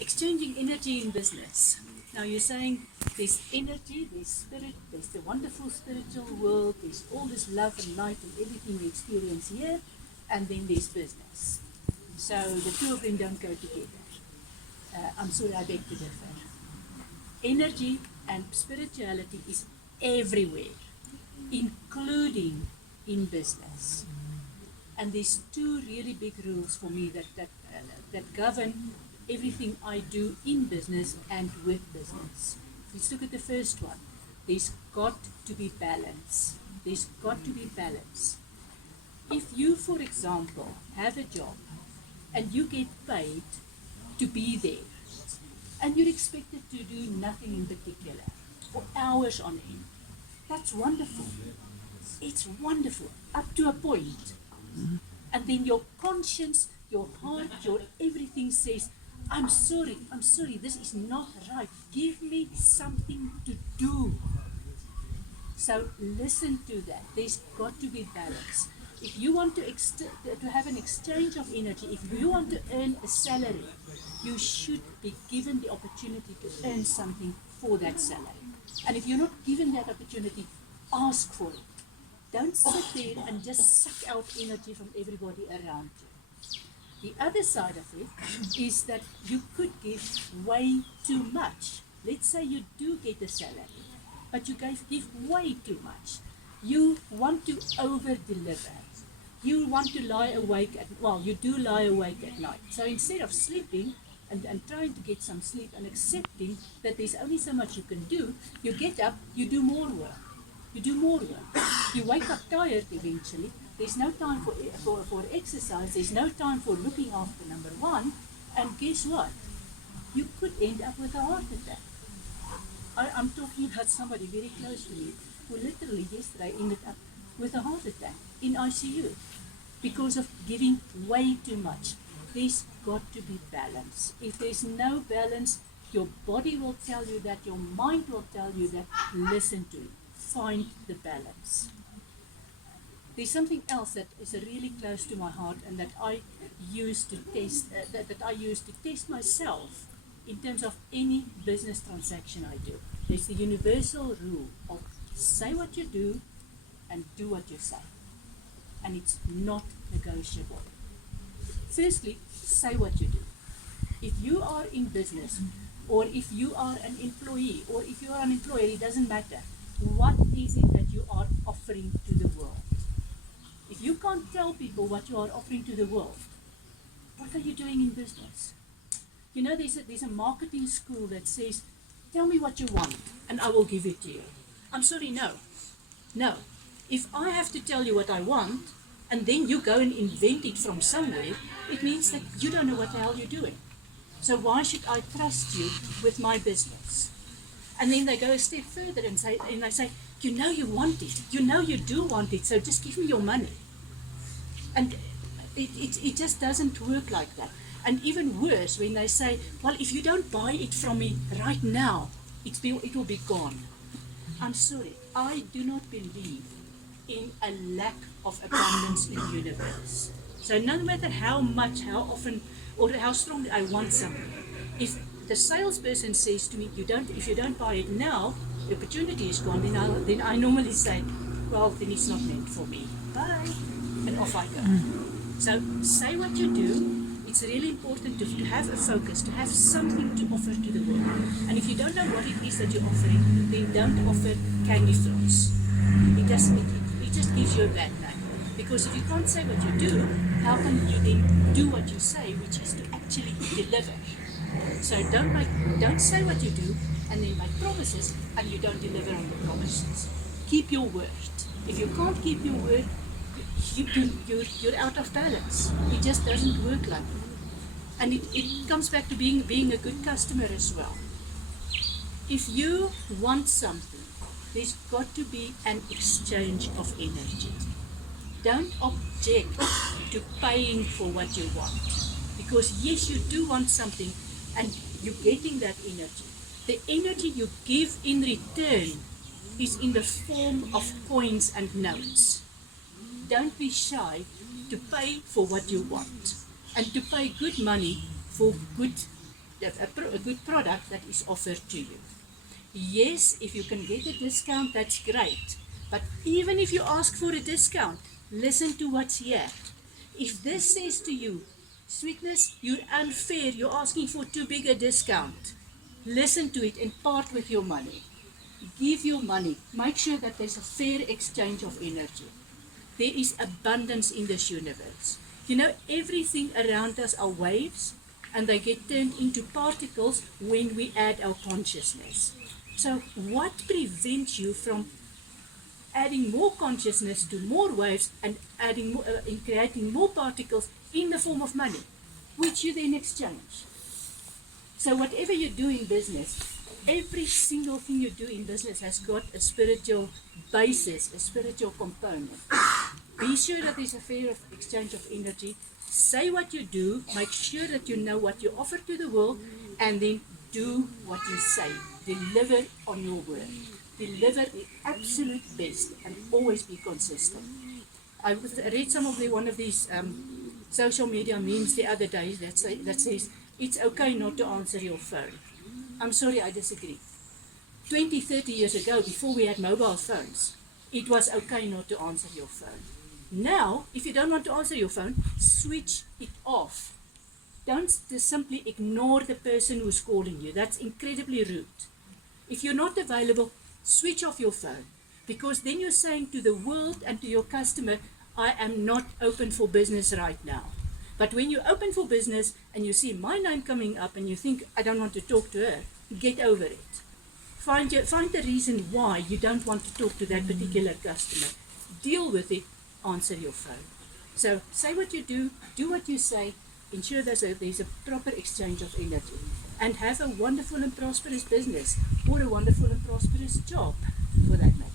exchanging energy in business. Now you're saying there's energy, there's spirit, there's the wonderful spiritual world, there's all this love and light and everything we experience here, and then there's business. So the two of them don't go together. I'm sorry, I beg to differ. Energy and spirituality is everywhere, including in business. And there's two really big rules for me that govern everything I do in business and with business. Let's look at the first one. There's got to be balance. There's got to be balance. If you, for example, have a job and you get paid to be there, and you're expected to do nothing in particular for hours on end, that's wonderful. It's wonderful up to a point. And then your conscience, your heart, your everything says, I'm sorry, this is not right. Give me something to do. So listen to that. There's got to be balance. If you want to have an exchange of energy, if you want to earn a salary, you should be given the opportunity to earn something for that salary. And if you're not given that opportunity, ask for it. Don't sit there and just suck out energy from everybody around you. The other side of it is that you could give way too much. Let's say you do get a salary, but you give way too much. You want to over-deliver. You want to lie awake you do lie awake at night. So instead of sleeping and trying to get some sleep and accepting that there's only so much you can do, you get up, you do more work. You do more work. You wake up tired eventually. There's no time for exercise. There's no time for looking after number one. And guess what? You could end up with a heart attack. I'm talking about somebody very close to me who literally yesterday ended up with a heart attack in ICU because of giving way too much. There's got to be balance. If there's no balance, your body will tell you that, your mind will tell you that. Listen to it. Find the balance. There's something else that is really close to my heart and that I use to test myself in terms of any business transaction I do. There's the universal rule of say what you do and do what you say. And it's not negotiable. Firstly, say what you do. If you are in business, or if you are an employee, or if you are an employer, it doesn't matter. What is it that you are offering to the world? If you can't tell people what you are offering to the world, what are you doing in business? You know, there's a marketing school that says, tell me what you want and I will give it to you. I'm sorry, no. No. If I have to tell you what I want and then you go and invent it from somewhere, it means that you don't know what the hell you're doing. So why should I trust you with my business? And then they go a step further and they say, you know you want it. You know you do want it, so just give me your money. And it just doesn't work like that. And even worse, when they say, well, if you don't buy it from me right now, it will be gone. I'm sorry, I do not believe in a lack of abundance in the universe. So no matter how much, how often, or how strongly I want something, if the salesperson says to me, if you don't buy it now, the opportunity is gone, then I normally say, well, then it's not meant for me. Bye. And off I go. So say what you do. It's really important to have a focus, to have something to offer to the world. And if you don't know what it is that you're offering, then don't offer candy floss. It just gives you a bad name. Because if you can't say what you do, how can you then do what you say, which is to actually deliver? So don't say what you do and then make promises and you don't deliver on the promises. Keep your word. If you can't keep your word, you're out of balance. It just doesn't work like that. And it comes back to being a good customer as well. If you want something, there's got to be an exchange of energy. Don't object to paying for what you want. Because yes, you do want something and you're getting that energy. The energy you give in return is in the form of coins and notes. Don't be shy to pay for what you want and to pay good money for good a good product that is offered to you. Yes, if you can get a discount, that's great. But even if you ask for a discount, listen to what's here. If this says to you, sweetness, you're unfair, you're asking for too big a discount, listen to it and part with your money. Give your money. Make sure that there's a fair exchange of energy. There is abundance in this universe. You know, everything around us are waves, and they get turned into particles when we add our consciousness. So what prevents you from adding more consciousness to more waves and adding more, in creating more particles in the form of money, which you then exchange? So whatever you do in business, every single thing you do in business has got a spiritual basis, a spiritual component. Be sure that there's a fair exchange of energy. Say what you do, make sure that you know what you offer to the world, and then do what you say. Deliver on your word. Deliver the absolute best and always be consistent. I read one of these social media memes the other day that says, it's okay not to answer your phone. I'm sorry, I disagree. 20, 30 years ago, before we had mobile phones, it was okay not to answer your phone. Now, if you don't want to answer your phone, switch it off. Don't just simply ignore the person who's calling you. That's incredibly rude. If you're not available, switch off your phone, because then you're saying to the world and to your customer, I am not open for business right now. But when you're open for business and you see my name coming up and you think, I don't want to talk to her, get over it. Find the reason why you don't want to talk to that particular customer. Deal with it, answer your phone. So say what you do what you say, ensure there's a proper exchange of energy, and have a wonderful and prosperous business, or a wonderful and prosperous job for that matter.